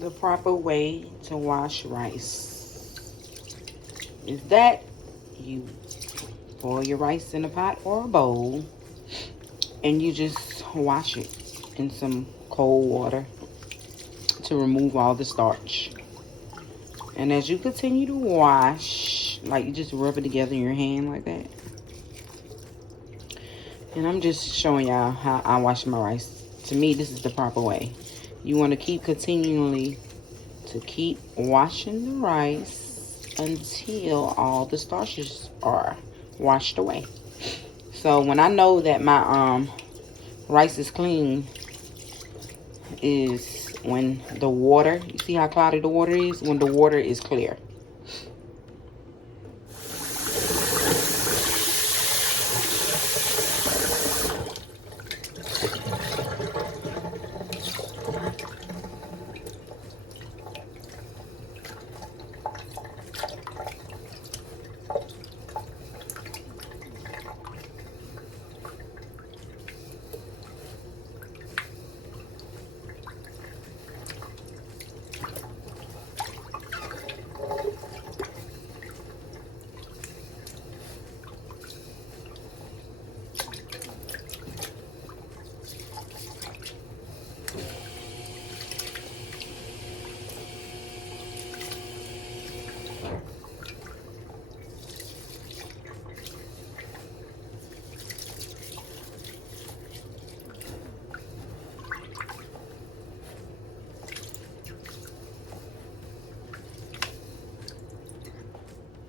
The proper way to wash rice is that you boil your rice in a pot or a bowl and you just wash it in some cold water to remove all the starch. And as you continue to wash, like you just rub it together in your hand like that. And I'm just showing y'all how I wash my rice. To me, this is the proper way. You want to keep continually to keep washing the rice until all the starches are washed away. So when I know that my rice is clean is when the water, you see how cloudy the water is? When the water is clear.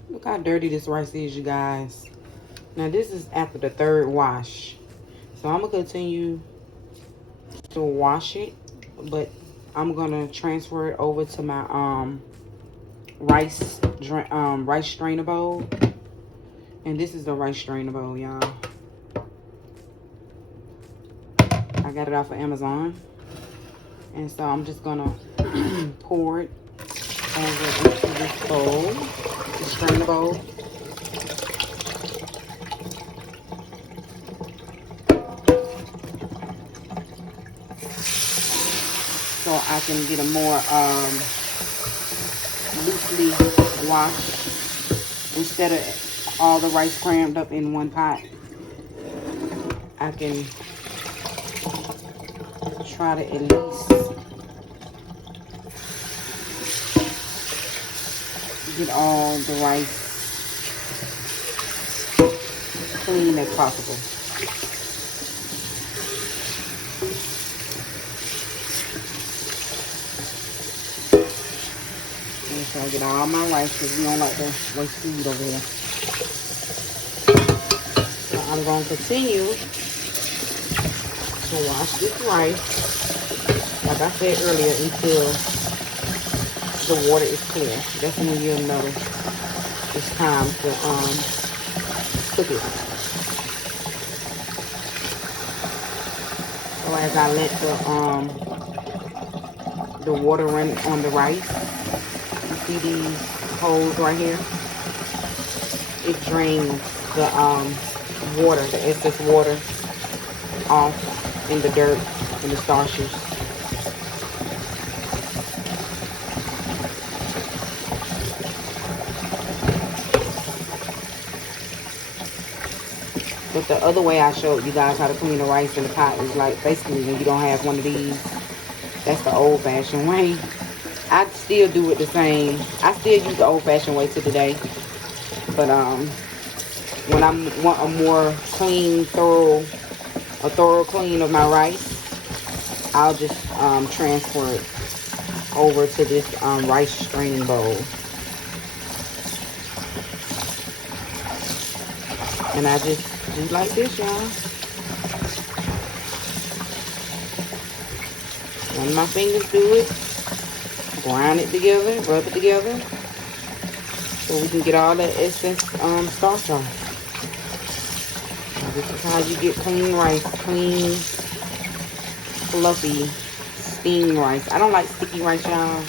Look how dirty this rice is, you guys. Now this is after the third wash. So I'm gonna continue to wash it, but I'm gonna transfer it over to my rice strainer bowl. And this is the rice strainer bowl, y'all. I got it off of Amazon. And so I'm just gonna pour it over into this bowl, the strainer bowl. So I can get a more loosely washed. Instead of all the rice crammed up in one pot, I can try to at least get all the rice clean as possible. And so I get all my rice because we don't like to waste food over here. So I'm going to continue to wash this rice, like I said earlier, until the water is clear. That's when you'll know it's time to cook it. So as I let the water run on the rice, you see these holes right here? It drains the water, the excess water off in the dirt and the starches. But the other way I showed you guys how to clean the rice in the pot is like basically when you don't have one of these. That's the old-fashioned way. I still do it the same. I still use the old-fashioned way to today. But when I want a more clean, thorough clean of my rice, I'll just transfer it over to this rice straining bowl. And I just do like this, y'all. Run my fingers through it. Grind it together, rub it together. So we can get all that excess starch off. Now, this is how you get clean rice. Clean, fluffy, steamed rice. I don't like sticky rice, y'all.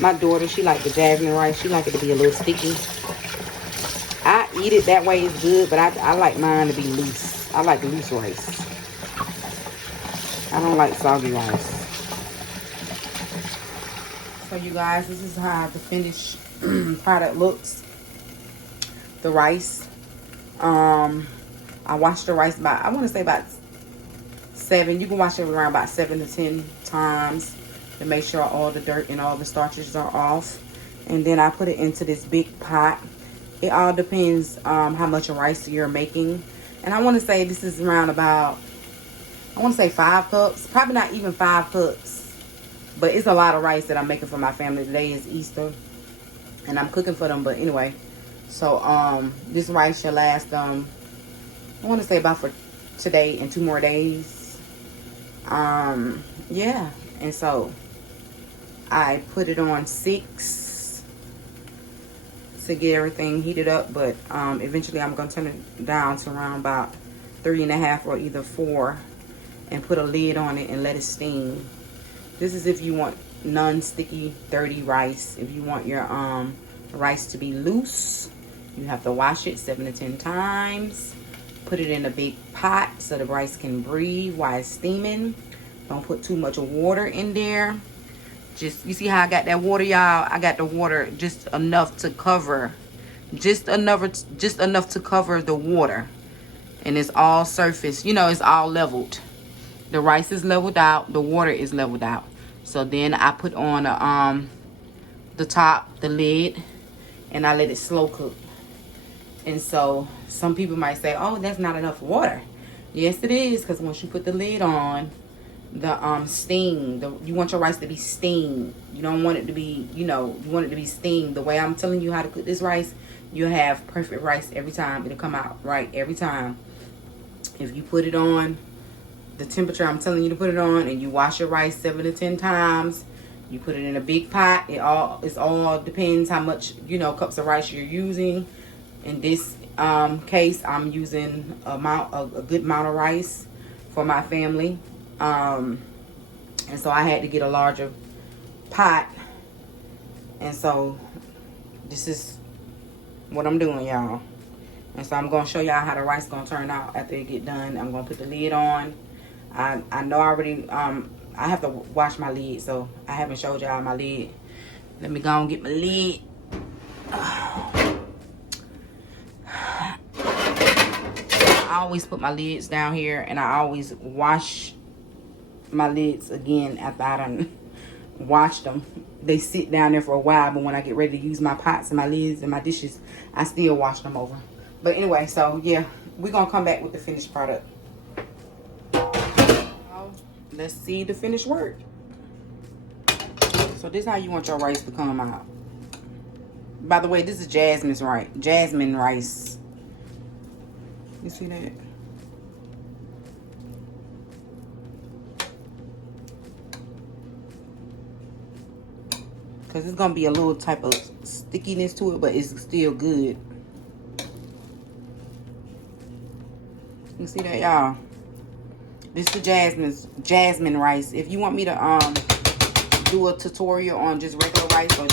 My daughter, she like the Jasmine rice. She like it to be a little sticky. I eat it that way, it's good, but I like mine to be loose. I like loose rice. I don't like soggy rice. So you guys, this is how the finished product looks. The rice. I washed the rice about, I want to say about 7. You can wash it around about 7 to 10 times to make sure all the dirt and all the starches are off. And then I put it into this big pot. It all depends how much rice you're making. And I want to say this is around about, I want to say 5 cups. Probably not even 5 cups. But it's a lot of rice that I'm making for my family. Today is Easter. And I'm cooking for them. But anyway. So this rice should last, I want to say about for today and 2 more days. Yeah. And so I put it on 6 to get everything heated up. But eventually I'm going to turn it down to around about 3.5 or either 4. And put a lid on it and let it steam. This is if you want non-sticky, dirty rice. If you want your rice to be loose, you have to wash it 7 to 10 times. Put it in a big pot so the rice can breathe while it's steaming. Don't put too much water in there. Just, you see how I got that water, y'all? I got the water just enough to cover. Just enough to cover the water. And it's all surface. You know, it's all leveled. The rice is leveled out. The water is leveled out. So then I put on the top, the lid, and I let it slow cook. And so some people might say, oh, that's not enough water. Yes, it is, because once you put the lid on, the steam, you want your rice to be steamed. You don't want it to be, you know, you want it to be steamed. The way I'm telling you how to cook this rice, you'll have perfect rice every time. It'll come out right every time. If you put it on the temperature I'm telling you to put it on, and you wash your rice 7 to 10 times, you put it in a big pot. It all depends how much, you know, cups of rice you're using. In this case, I'm using a good amount of rice for my family, and so I had to get a larger pot. And so this is what I'm doing, y'all. And so I'm gonna show y'all how the rice gonna turn out after it get done. I'm gonna put the lid on. I know I already, I have to wash my lid, so I haven't showed y'all my lid. Let me go and get my lid. I always put my lids down here, and I always wash my lids again after I done washed them. They sit down there for a while, but when I get ready to use my pots and my lids and my dishes, I still wash them over. But anyway, so yeah, we're gonna come back with the finished product. Let's see the finished work. So this is how you want your rice to come out. By the way, this is Jasmine rice. You see that? Because it's going to be a little type of stickiness to it, but it's still good. You see that, y'all? This is Jasmine rice. If you want me to do a tutorial on just regular rice or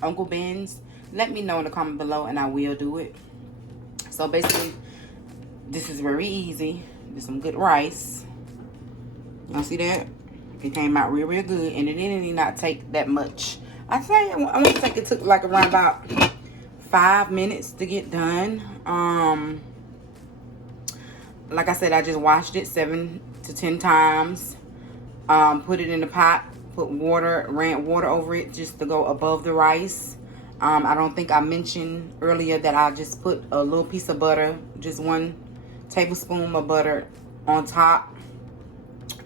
Uncle Ben's, let me know in the comment below and I will do it. So basically, this is very easy. There's some good rice. Y'all see that? It came out real good, and it didn't not take that much. I want to think it took like around about 5 minutes to get done. Like I said, I just washed it 7 to 10 times. Put it in the pot. Put water, ran water over it just to go above the rice. I don't think I mentioned earlier that I just put a little piece of butter, just 1 tablespoon of butter on top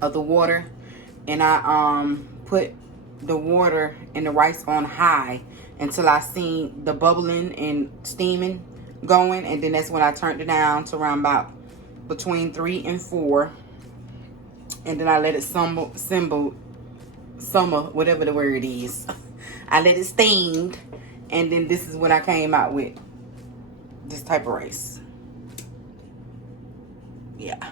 of the water. And I put the water and the rice on high until I seen the bubbling and steaming going. And then that's when I turned it down to around about between 3 and 4. And then I let it simmer, whatever the word is. I let it steam. And then this is what I came out with. This type of rice. Yeah.